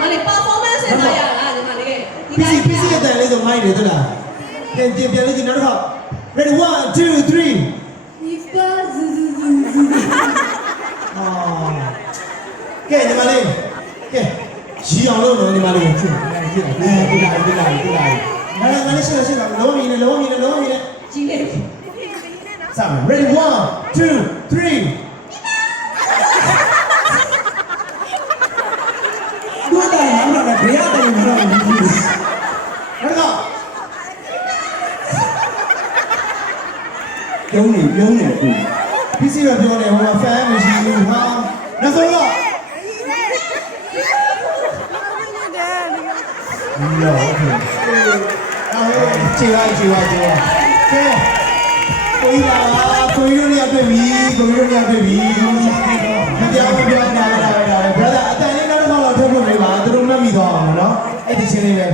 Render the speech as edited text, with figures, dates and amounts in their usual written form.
မလေး performance ဆက်ကြရလားဒီမှာလေ PC အတန်လေးဆိုမိုက်တယ်ဟုတ်လားပြန်လေးဒီနောက်တစ်ခါ ready 1 2 3ကဲညီမလေးကဲရီအောင်လို့နော်ညီမလေးကြည့်ကြည့်ဒီလိုက်ငါလည်းရှိလုံးမီနဲ့ကြီးလေး စမ်း ready 1 2 3တို့တာနားမှာဘယ်ရတယ်မလို့ဟုတ်ကဲ့ပြုံးနေအခု PC တော့ပြောတယ်ဟိုမှာ fan မရှိဘူးဟာနောက်ဆုံးတော့no okay ချေလိုက်ကဲကိုကြီးတို့နေရာတွေ့ပြီမပြောင်းတာ brother အတန်လေးနောက်တစ်ခါတော့ထုတ်လို့မေးပါသူတို့မှတ်မိသွားအောင်နော်အဲ့ဒီချင်းလေးပဲ